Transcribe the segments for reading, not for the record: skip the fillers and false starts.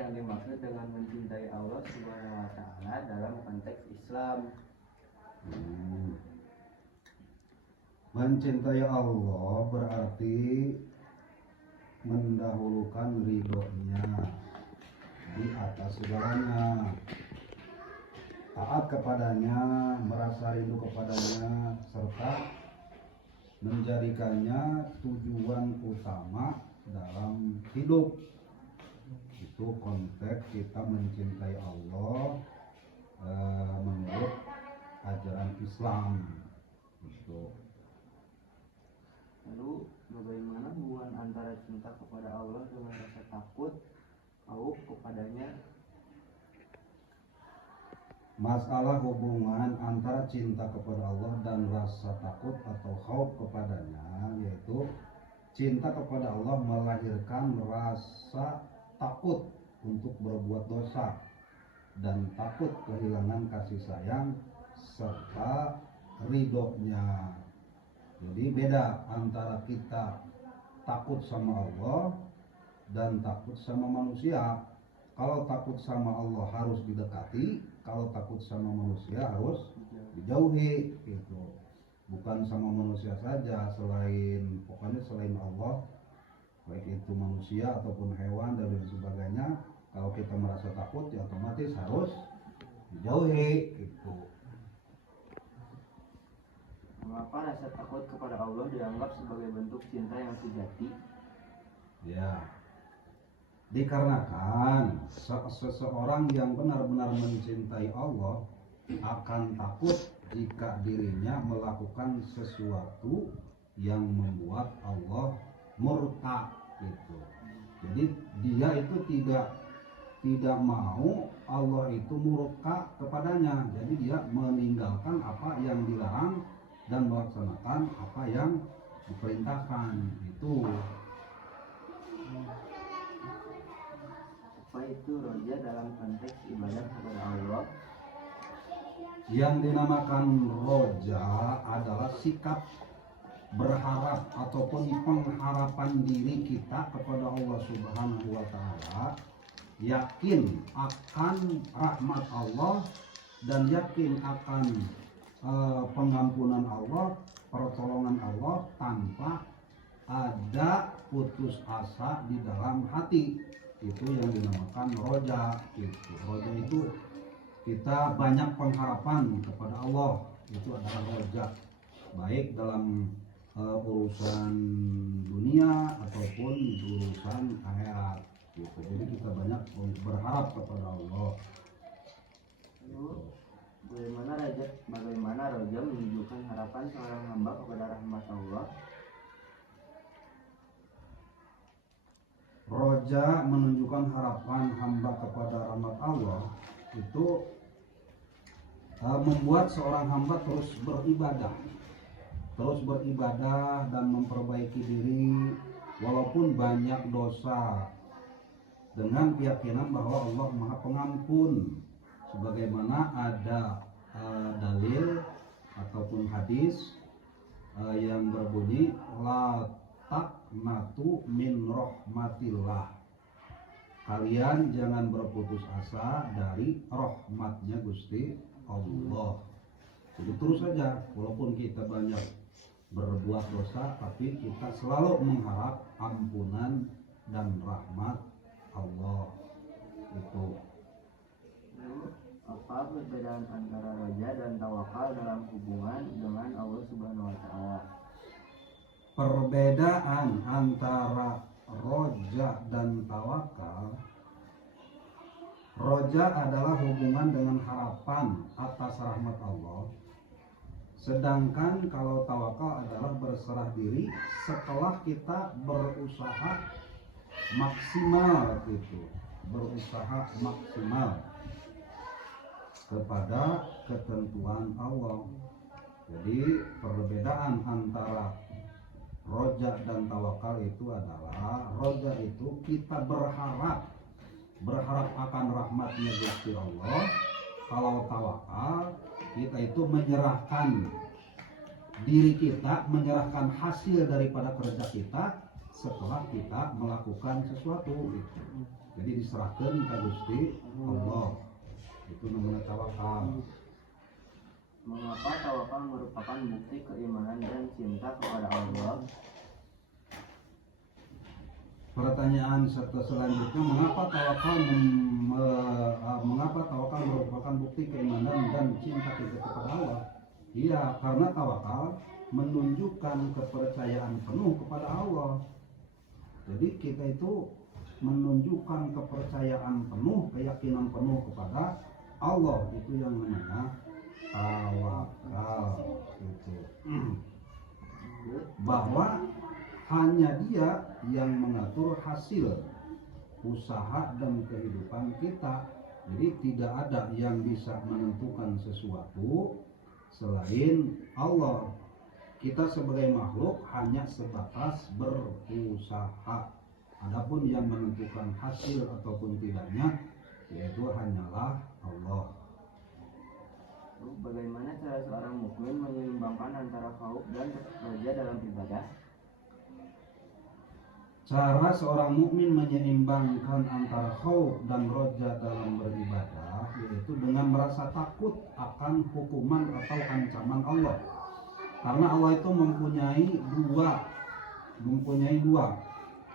yang dimaksud dengan mencintai Allah Subhanahu wa taala dalam konteks Islam? Mencintai Allah berarti mendahulukan ridhonya di atas segalanya, taat kepadanya, merasa rindu kepadanya, serta menjadikannya tujuan utama dalam hidup. Itu konteks kita mencintai Allah menurut ajaran Islam. Itu. Lalu bagaimana hubungan antara cinta kepada Allah dengan rasa takut khauf kepadanya? Masalah hubungan antara cinta kepada Allah dan rasa takut atau khauf kepadanya, yaitu cinta kepada Allah melahirkan rasa takut untuk berbuat dosa dan takut kehilangan kasih sayang serta ridhonya. Jadi beda antara kita takut sama Allah dan takut sama manusia. Kalau takut sama Allah harus didekati, kalau takut sama manusia harus dijauhi gitu. Bukan sama manusia saja, pokoknya selain Allah, baik itu manusia ataupun hewan dan lain sebagainya, kalau kita merasa takut ya otomatis harus dijauhi gitu. Mengapa rasa takut kepada Allah dianggap sebagai bentuk cinta yang sejati? Ya, dikarenakan seseorang yang benar-benar mencintai Allah akan takut jika dirinya melakukan sesuatu yang membuat Allah murka gitu. Jadi dia itu tidak mau Allah itu murka kepadanya. Jadi dia meninggalkan apa yang dilarang dan melaksanakan apa yang diperintahkan. Itu. Apa itu roja dalam konteks ibadah kepada Allah? Yang dinamakan roja adalah sikap berharap ataupun pengharapan diri kita kepada Allah Subhanahu wa taala, yakin akan rahmat Allah dan yakin akan pengampunan Allah, pertolongan Allah tanpa ada putus asa di dalam hati. Itu yang dinamakan roja. Gitu. Roja itu kita banyak pengharapan kepada Allah, itu adalah roja, baik dalam urusan dunia ataupun urusan akhirat. Gitu. Jadi kita banyak berharap kepada Allah. Bagaimana roja menunjukkan harapan seorang hamba kepada rahmat Allah? Roja menunjukkan harapan hamba kepada rahmat Allah itu membuat seorang hamba terus beribadah dan memperbaiki diri walaupun banyak dosa, dengan keyakinan bahwa Allah Maha Pengampun, sebagaimana ada dalil ataupun hadis yang berbunyi la taqnatu min rahmatillah, kalian jangan berputus asa dari rahmatnya Gusti Allah. Jadi terus saja walaupun kita banyak berbuat dosa, tapi kita selalu mengharap ampunan dan rahmat Allah. Itu. Apa perbedaan antara roja dan tawakal dalam hubungan dengan Allah Subhanahu wa taala? Perbedaan antara roja dan tawakal, roja adalah hubungan dengan harapan atas rahmat Allah, sedangkan kalau tawakal adalah berserah diri setelah kita berusaha maksimal gitu, berusaha maksimal kepada ketentuan Allah. Jadi perbedaan antara roja dan tawakal itu adalah, roja itu kita berharap akan rahmatnya Gusti Allah. Kalau tawakal kita itu menyerahkan diri kita, menyerahkan hasil daripada kerja kita setelah kita melakukan sesuatu gitu. Jadi diserahkan ke Gusti Allah. Itu namanya tawakal. Mengapa tawakal merupakan bukti keimanan dan cinta kepada Allah? Pertanyaan selanjutnya, mengapa tawakal merupakan bukti keimanan dan cinta kita kepada Allah? Iya, karena tawakal menunjukkan kepercayaan penuh kepada Allah. Jadi kita itu menunjukkan kepercayaan penuh, keyakinan penuh kepada Allah. Itu yang namanya tawakal. Itu bahwa hanya Dia yang mengatur hasil usaha dan kehidupan kita. Jadi tidak ada yang bisa menentukan sesuatu selain Allah. Kita sebagai makhluk hanya sebatas berusaha. Adapun yang menentukan hasil ataupun tidaknya yaitu hanyalah Allah. Bagaimana cara seorang mukmin menyeimbangkan antara khauf dan roja dalam ibadah? Cara seorang mukmin menyeimbangkan antara khauf dan roja dalam beribadah yaitu dengan merasa takut akan hukuman atau ancaman Allah. Karena Allah itu mempunyai dua.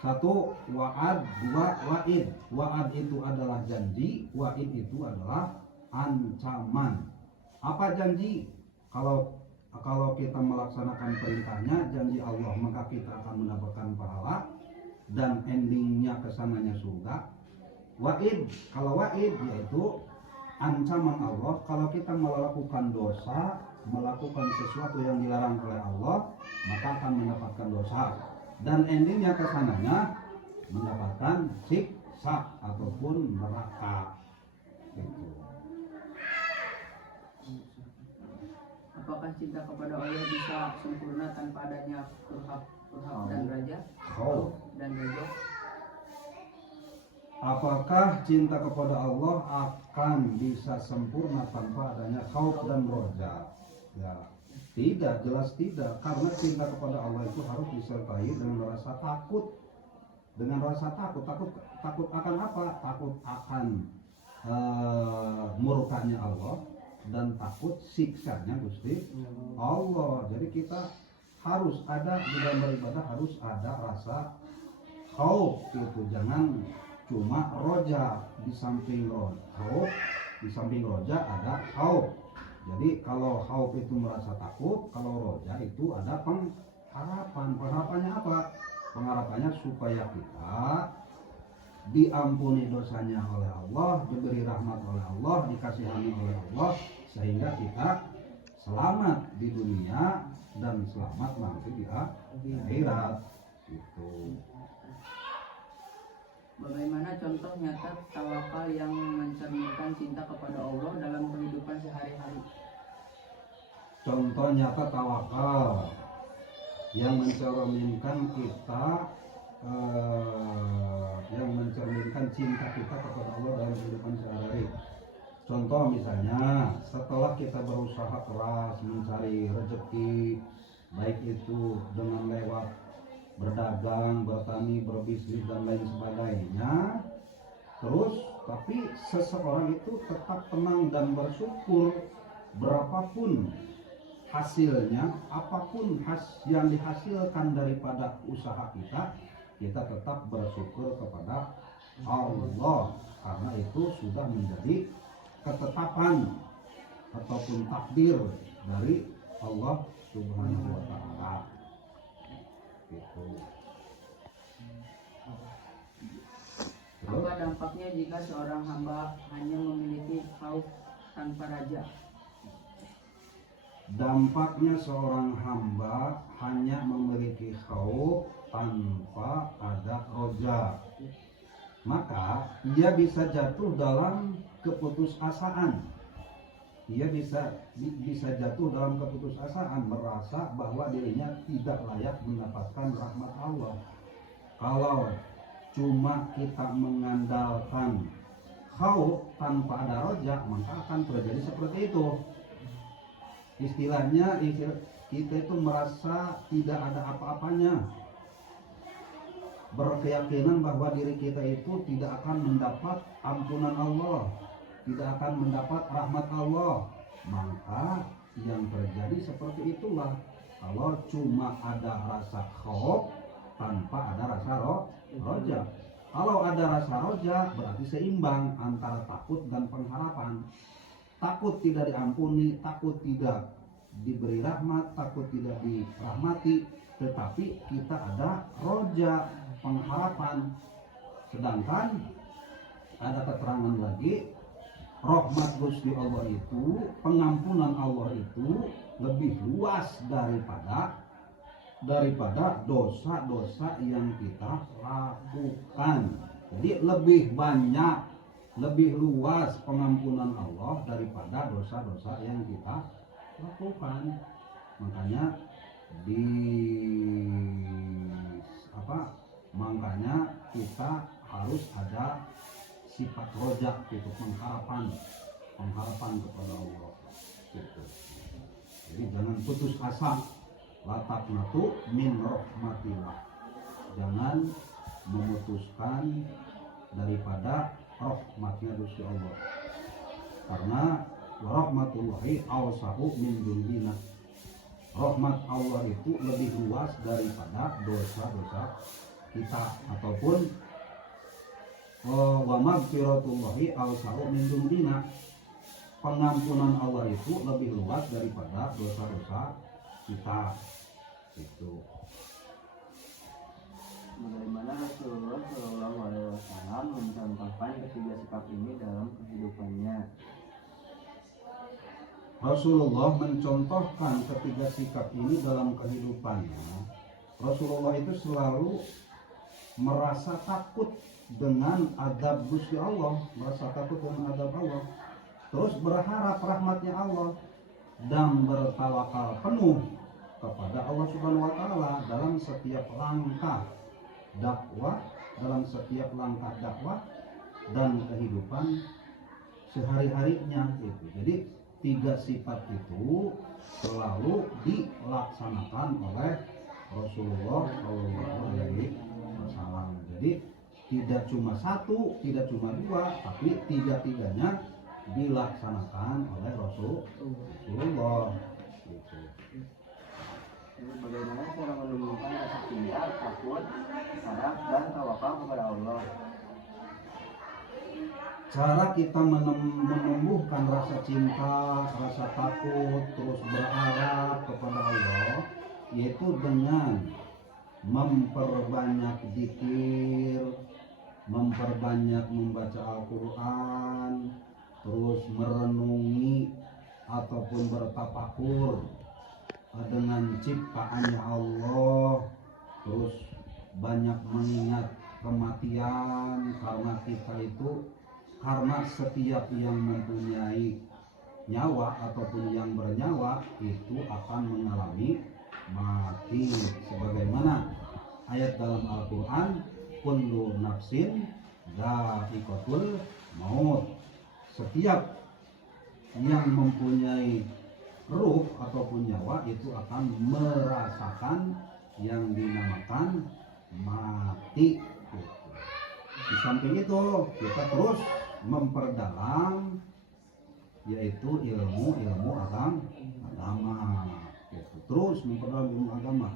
Satu wa'ad, dua wa'id. Wa'ad itu adalah janji, wa'id itu adalah ancaman. Apa janji? Kalau kita melaksanakan perintahnya, janji Allah, maka kita akan mendapatkan pahala dan endingnya kesananya surga. Wa'id, kalau wa'id yaitu ancaman Allah kalau kita melakukan dosa, melakukan sesuatu yang dilarang oleh Allah, maka akan mendapatkan dosa dan endingnya kesananya mendapatkan siksa ataupun neraka. Gitu. Apakah cinta kepada Allah bisa sempurna tanpa adanya kurhab dan raja? Khauf dan raja. Apakah cinta kepada Allah akan bisa sempurna tanpa adanya khauf dan roja? Ya, tidak, jelas tidak. Karena cinta kepada Allah itu harus disertai dengan rasa takut. Dengan rasa takut akan apa? Takut akan murkanya Allah dan takut siksanya Gusti Allah. Jadi kita harus ada di dalam beribadah, harus ada rasa khauf itu. Jangan cuma roja di samping khauf, di samping roja ada khauf. Jadi kalau khauf itu merasa takut, kalau roja itu ada pengharapan. Pengharapannya apa? Pengharapannya supaya kita diampuni dosanya oleh Allah, diberi rahmat oleh Allah, dikasihani oleh Allah, sehingga kita selamat di dunia dan selamat nanti di akhirat. Itu. Bagaimana contoh nyata tawakal yang mencerminkan cinta kepada Allah dalam kehidupan sehari-hari? Contoh nyata tawakal yang mencerminkan kita, yang mencerminkan cinta kita kepada Allah dalam kehidupan sehari-hari. Contoh misalnya, setelah kita berusaha keras mencari rezeki, baik itu dengan lewat berdagang, bertani, berbisnis dan lain sebagainya, terus tapi seseorang itu tetap tenang dan bersyukur berapapun hasilnya, apapun yang dihasilkan daripada usaha kita, kita tetap bersyukur kepada Allah, karena itu sudah menjadi ketetapan ataupun takdir dari Allah Subhanahu wa Ta'ala. Gitu. Apa dampaknya jika seorang hamba hanya memiliki khauf tanpa raja? Dampaknya seorang hamba hanya memiliki khauf tanpa ada roja, maka ia bisa jatuh dalam keputusasaan. Ia bisa jatuh dalam keputusasaan, merasa bahwa dirinya tidak layak mendapatkan rahmat Allah. Kalau cuma kita mengandalkan khauf tanpa ada roja, maka akan terjadi seperti itu. Istilahnya kita itu merasa tidak ada apa-apanya. berkeyakinan bahwa diri kita itu tidak akan mendapat ampunan Allah, tidak akan mendapat rahmat Allah, maka yang terjadi seperti itulah. Kalau cuma ada rasa khauf tanpa ada rasa roja. Kalau ada rasa roja berarti seimbang antara takut dan pengharapan. Takut tidak diampuni, takut tidak diberi rahmat, takut tidak dirahmati, tetapi kita ada roja, pengharapan. Sedangkan ada keterangan lagi, rahmat Gusti Allah itu, pengampunan Allah itu lebih luas daripada dosa-dosa yang kita lakukan. Jadi lebih banyak, lebih luas pengampunan Allah daripada dosa-dosa yang kita lakukan. Makanya makanya kita harus ada sifat rojak, itu pengharapan kepada Allah gitu. Jadi jangan putus asa, la taqnatu min rahmatillah, jangan memutuskan daripada rahmatnya Gusti Allah, karena rahmatullahi awsahu min dzunubina, rahmat Allah itu lebih luas daripada dosa-dosa kita, ataupun wa maghfiratullahi awsa'u min dzunubina, pengampunan Allah itu lebih luas daripada dosa-dosa kita. Itu Bagaimana Rasulullah Shallallahu Alaihi Wasallam mencontohkan ketiga sikap ini dalam kehidupannya? Rasulullah mencontohkan ketiga sikap ini dalam kehidupannya. Rasulullah itu selalu merasa takut dengan azab Gusti Allah, merasa takut dengan azab Allah, terus berharap rahmatnya Allah dan bertawakal penuh kepada Allah Subhanahu wa taala dalam setiap langkah dakwah, dan kehidupan sehari-harinya itu. Jadi tiga sifat itu selalu dilaksanakan oleh Rasulullah Shallallahu Alaihi Wasallam. Jadi tidak cuma satu, tidak cuma dua, tapi tiga-tiganya dilaksanakan oleh Rasulullah. Gitu. Bagaimana cara menumbuhkan rasa cinta, takut, harap, dan tawakal kepada Allah? Cara kita menumbuhkan rasa cinta, rasa takut, terus berharap kepada Allah, yaitu dengan memperbanyak zikir, memperbanyak membaca Al-Quran, terus merenungi ataupun bertafakur dengan ciptaannya Allah, terus banyak mengingat kematian, karena setiap yang mempunyai nyawa ataupun yang bernyawa itu akan mengalami mati, sebagaimana ayat dalam Al-Quran, kullu nafsin dha'iqatul maut, setiap yang mempunyai ruh ataupun nyawa itu akan merasakan yang dinamakan mati. Di samping itu kita terus memperdalam yaitu ilmu agama. Terus memperdalam ilmu agama,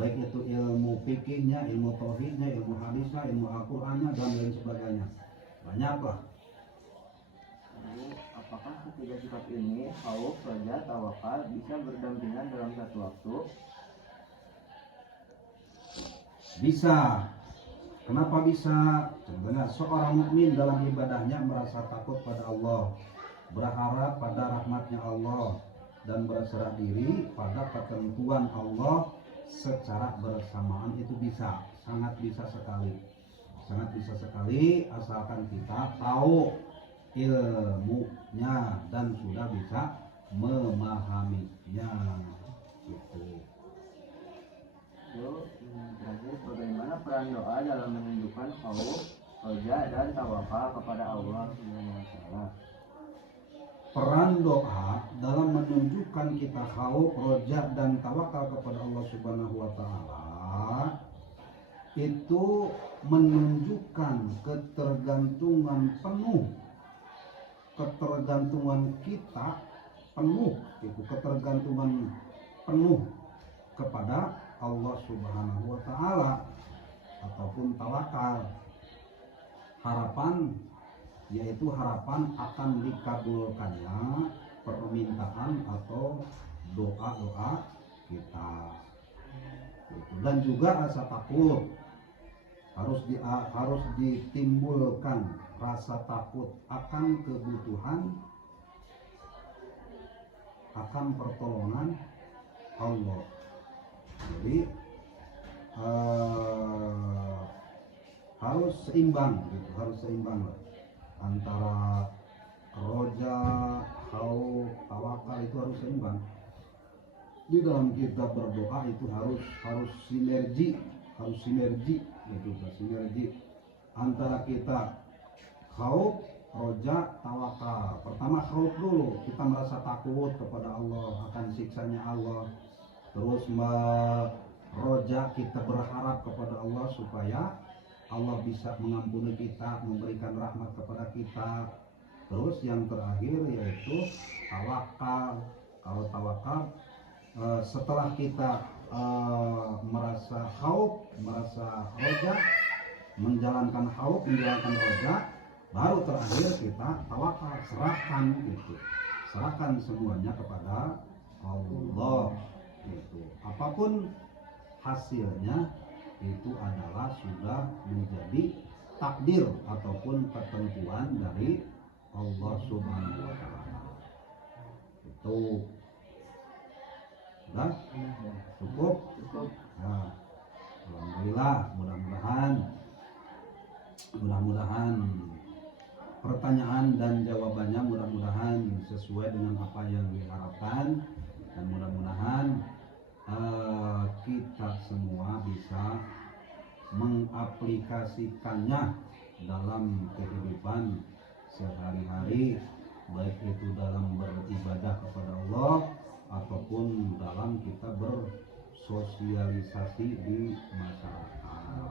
baik itu ilmu fikihnya, ilmu tauhidnya, ilmu hadisnya, ilmu Al-Qur'annya, dan lain sebagainya. Banyaklah. Apakah ketiga sifat ini, khauf, raja, tawakal, bisa berdampingan dalam satu waktu? Bisa. Kenapa bisa? Contohnya seorang mukmin dalam ibadahnya merasa takut pada Allah, berharap pada rahmatnya Allah, dan berserah diri pada ketentuan Allah secara bersamaan. Itu bisa, sangat bisa sekali, asalkan kita tahu ilmunya dan sudah bisa memahaminya gitu. Terakhir, bagaimana peran doa dalam menunjukkan khauf, raja, dan tawakal kepada Allah Subhanahu wa taala? Peran doa dalam menunjukkan kita khauf, raja, dan tawakal kepada Allah Subhanahu wa taala itu menunjukkan ketergantungan kita penuh, itu ketergantungan penuh kepada Allah Subhanahu wa taala ataupun tawakal. Harapan yaitu harapan akan dikabulkannya permintaan atau doa-doa kita. Dan juga rasa takut harus ditimbulkan rasa takut akan kebutuhan, akan pertolongan Allah. Jadi harus seimbang gitu, harus seimbang lah. Antara roja, khauf, tawakal itu harus seimbang. Di dalam kita berdoa itu harus sinergi gitu, sinergi antara kita khauf, roja, tawakal. Pertama khauf dulu, kita merasa takut kepada Allah akan siksanya Allah. Terus roja, kita berharap kepada Allah supaya Allah bisa mengampuni kita, memberikan rahmat kepada kita. Terus yang terakhir yaitu tawakal. Kalau tawakal setelah kita merasa khauf, merasa roja, menjalankan khauf, menjalankan roja, baru terakhir kita tawakal, serahkan gitu. Serahkan semuanya kepada Allah gitu. Apapun hasilnya itu adalah sudah menjadi takdir ataupun ketentuan dari Allah Subhanahu wa taala. Itu sudah cukup. Nah, alhamdulillah, mudah-mudahan pertanyaan dan jawabannya mudah-mudahan sesuai dengan apa yang diharapkan, dan mudah-mudahan kita semua bisa mengaplikasikannya dalam kehidupan sehari-hari, baik itu dalam beribadah kepada Allah ataupun dalam kita bersosialisasi di masyarakat.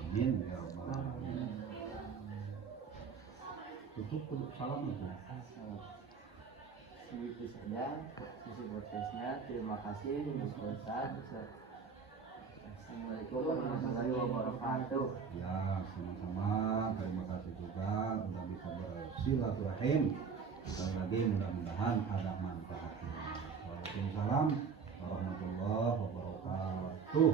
Amin ya rabbal alamin. Tutup salam itu. Itu saja sisi podcastnya. Terima kasih untuk Ustaz. Assalamualaikum warahmatullahi wabarakatuh. Ya, sama-sama. Terima kasih juga sudah bisa bersilaturahim. Sekali lagi mudah-mudahan ada manfaatnya. Waalaikumsalam warahmatullahi wabarakatuh.